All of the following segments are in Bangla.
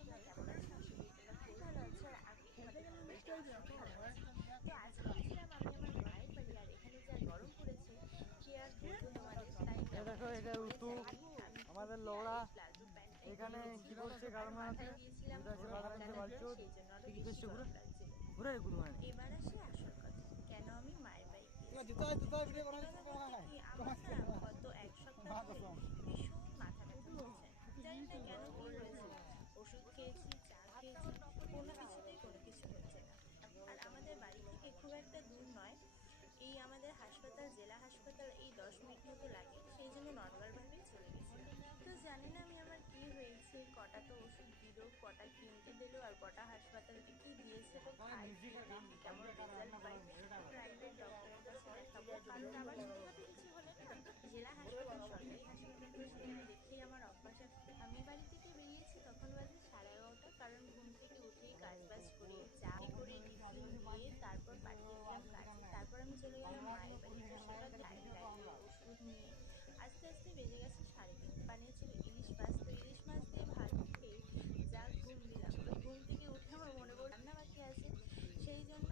তোমরা কেমন আছো? আশা করি তোমরা খুব ভালো আছো আর আমি তোমাদের ভালোবাসায় ভীষণ ভালো আছি। তো আজকে গেছিলাম আমি আমার মায়ের বাড়ি, আর এখানে যা গরম পড়েছে কি আর বলবো তোমাদের, তাই এই তেমন দেখো কিছু এটা পরে ঋতু যাইনি। আমি আমাদের কুর্তি আর লৌড়া এই প্লাজো প্যান্টটাই এখানে পরেছি কি করছে আর কারণ আছে মাথায় দিয়েছিলাম বুঝা আছে ঘোড়ার বাজার আনছে টানাটা, বালচুর সেই জন্য আরো কি বেশি করছে ঘুরে গরম লাগছিল। ঘুরে ঘুরে মানে এবার আসি আসল কথা, কেন আমি মায়ের বাড়ি গিয়েছি। জুতা জুতা ভিডিও সত্যি করা কথা বলতে কি, আমার না গত এক সপ্তাহ ধরে ভীষণ মাথা ব্যথা হচ্ছে। জানি না কেন কি হয়েছে, ওষুধ খেয়েছি, চা খেয়েছি, কোনো কিছুতেই কোনো কিছু হচ্ছে না। আর আমাদের বাড়ি থেকে খুব একটা দূর নয়, এই আমাদের হাসপাতাল, জেলা হাসপাতাল এই 10 মিনিট মতো লাগে, সেই জন্য নর্মালভাবেই চলে গেছিলাম। তো জানি না আমি আমার কি হয়েছে, কটা তো ওষুধ দিল, কটা কিনতে দিল, আর কটা হাসপাতাল থেকে দিয়েছে। তো খাই, খেয়ে দেখি কেমন রেজাল্ট পাই। প্রাইভেট ডক্টরের কাছে দেখাবো, কারণ আবার সত্যি কথা কিছু হলে না জেলা হাসপাতাল, সরকারি হাসপাতাল তো সেখানে দেখেই আমার অভ্যাস আছে। আমি বাড়ি থেকে বেরিয়েছি তখন বাজে 11:30, কারণ ঘুম থেকে উঠেই কাজ বাজ করে চা করে টিফিন দিয়ে তারপর পাঠিয়ে দিলাম কাজে। তারপর আমি চলে গেলাম মায়ের বাড়ি, তো সেখান দাঁড়িয়ে দাঁড়িয়ে ওষুধ নিয়ে আস্তে আস্তে বেজে গেছে 3:30। বানিয়েছিল ইলিশ মাছ, তো ইলিশ মাছ দিয়ে ভাত খেয়ে যা ঘুম দিলাম, তো ঘুম থেকে উঠে আমার মনে পড়ল রান্না বাকি আছে, সেই জন্য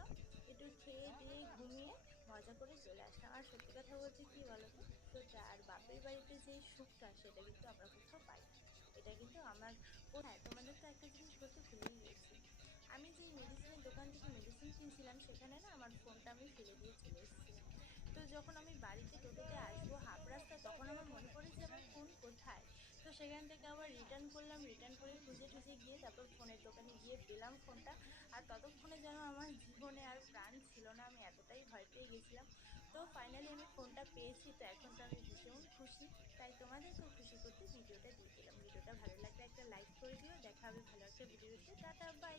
একটু খেয়ে দিয়ে ঘুমিয়ে মজা করে চলে আসলাম। আর সত্যি কথা বলছি কি বলতো, তো যার বাপের বাড়িতে যে সুখটা সেটা কিন্তু আমরা কোথাও পাই না। এটা কিন্তু আমার কোথায়, তোমাদের তো একটা জিনিস বলতে ভুলেই গিয়েছি, আমি যেই মেডিসিনের দোকান থেকে মেডিসিন কিনছিলাম সেখানে না আমার ফোনটা আমি ফেলে দিয়ে চলে এসেছিলাম। তো যখন আমি বাড়িতে টোটোতে আসবো হাফ রাস্তা, তখন আমার মনে পড়েছে আমার ফোন কোথায়। তো সেখান থেকে আবার রিটার্ন করলাম, রিটার্ন করে খুঁজে টুজে গিয়ে তারপর ফোনের দোকানে গিয়ে পেলাম ফোনটা। আর ততক্ষণে যেন আমার জীবনে আর প্রাণ ছিল না, আমি এতটাই ভয় পেয়ে গেছিলাম। তো ফাইনালি আমি ফোনটা পেয়েছি, তো এখন তো আমি ভীষণ খুশি। তাই তোমাদেরকেও খুশি করতে ভিডিওটা দিয়ে দিলাম। ভিডিওটা ভালো লাগলে একটা লাইক করে দিও। দেখা হবে ভালো একটা ভিডিওতে। Tata, by.